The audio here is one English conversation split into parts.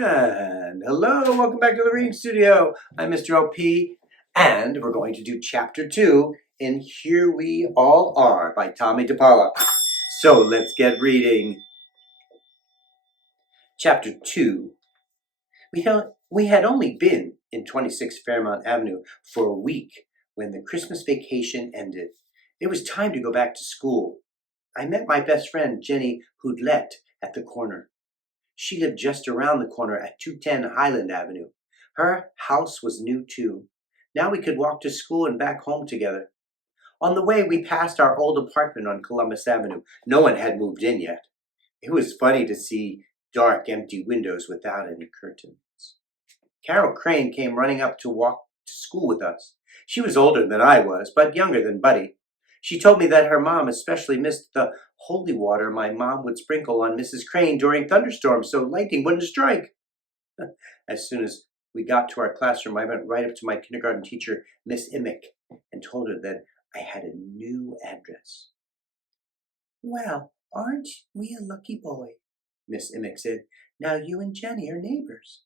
And hello, welcome back to the reading studio. I'm Mr. OP, and we're going to do chapter 2 in Here We All Are by Tomie dePaola. So let's get reading. Chapter 2. We had only been in 26 Fairmount Avenue for a week when the Christmas vacation ended. It was time to go back to school. I met my best friend, Jenny Hoodlet, at the corner. She lived just around the corner at 210 Highland Avenue. Her house was new too. Now we could walk to school and back home together. On the way, we passed our old apartment on Columbus Avenue. No one had moved in yet. It was funny to see dark, empty windows without any curtains. Carol Crane came running up to walk to school with us. She was older than I was, but younger than Buddy. She told me that her mom especially missed the holy water my mom would sprinkle on Mrs. Crane during thunderstorms so lightning wouldn't strike. As soon as we got to our classroom, I went right up to my kindergarten teacher, Miss Imick, and told her that I had a new address. "Well, aren't we a lucky boy?" Miss Imick said. "Now you and Jenny are neighbors."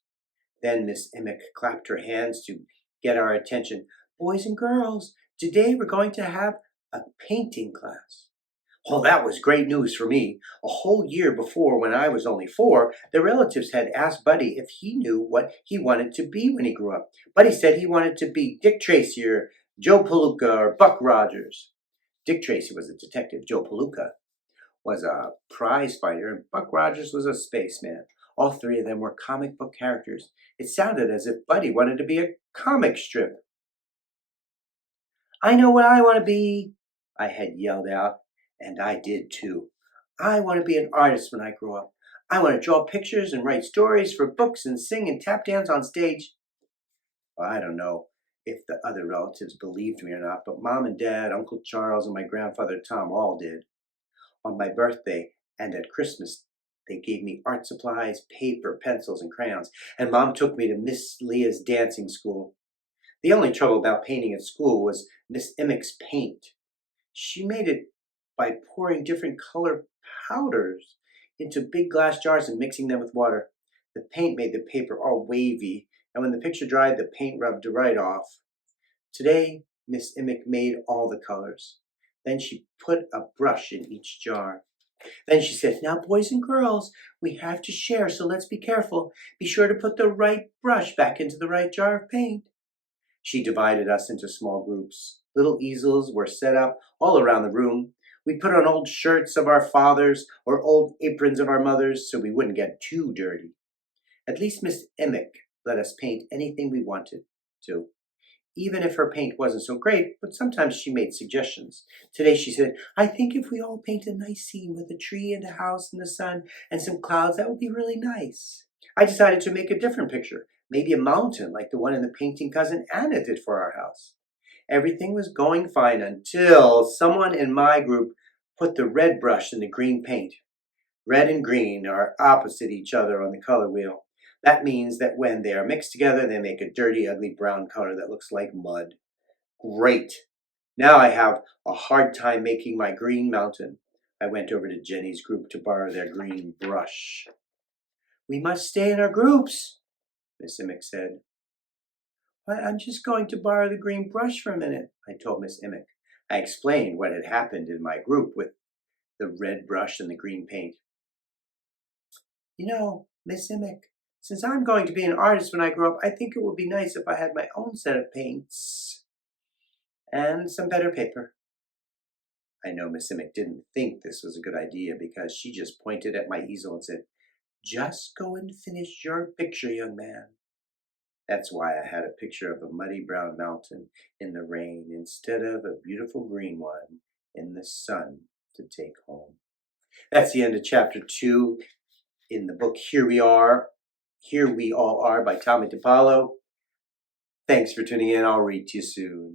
Then Miss Imick clapped her hands to get our attention. "Boys and girls, today we're going to have a painting class." Well, that was great news for me. A whole year before, when I was only 4, the relatives had asked Buddy if he knew what he wanted to be when he grew up. Buddy said he wanted to be Dick Tracy or Joe Palooka or Buck Rogers. Dick Tracy was a detective. Joe Palooka was a prize fighter, and Buck Rogers was a spaceman. All three of them were comic book characters. It sounded as if Buddy wanted to be a comic strip. "I know what I want to be," I had yelled out, and I did too. "I want to be an artist when I grow up. I want to draw pictures and write stories for books and sing and tap dance on stage." Well, I don't know if the other relatives believed me or not, but Mom and Dad, Uncle Charles, and my grandfather Tom all did. On my birthday and at Christmas, they gave me art supplies, paper, pencils, and crayons, and Mom took me to Miss Leah's dancing school. The only trouble about painting at school was Miss Imick's paint. She made it by pouring different color powders into big glass jars and mixing them with water. The paint made the paper all wavy, and when the picture dried, the paint rubbed right off. Today, Miss Imick made all the colors. Then she put a brush in each jar. Then she said, "Now, boys and girls, we have to share, so let's be careful. Be sure to put the right brush back into the right jar of paint." She divided us into small groups. Little easels were set up all around the room. We put on old shirts of our fathers or old aprons of our mothers so we wouldn't get too dirty. At least Miss Imick let us paint anything we wanted to, even if her paint wasn't so great, but sometimes she made suggestions. Today she said, "I think if we all paint a nice scene with a tree and a house and the sun and some clouds, that would be really nice." I decided to make a different picture, maybe a mountain like the one in the painting Cousin Anna did for our house. Everything was going fine until someone in my group put the red brush in the green paint. Red and green are opposite each other on the color wheel. That means that when they are mixed together, they make a dirty, ugly brown color that looks like mud. Great! Now I have a hard time making my green mountain. I went over to Jenny's group to borrow their green brush. "We must stay in our groups," Miss Imick said. "Why, I'm just going to borrow the green brush for a minute," I told Miss Imick. I explained what had happened in my group with the red brush and the green paint. "You know, Miss Imick, since I'm going to be an artist when I grow up, I think it would be nice if I had my own set of paints and some better paper." I know Miss Imick didn't think this was a good idea because she just pointed at my easel and said, "Just go and finish your picture, young man." That's why I had a picture of a muddy brown mountain in the rain instead of a beautiful green one in the sun to take home. That's the end of chapter 2 in the book Here We All Are by Tomie dePaola. Thanks for tuning in. I'll read to you soon.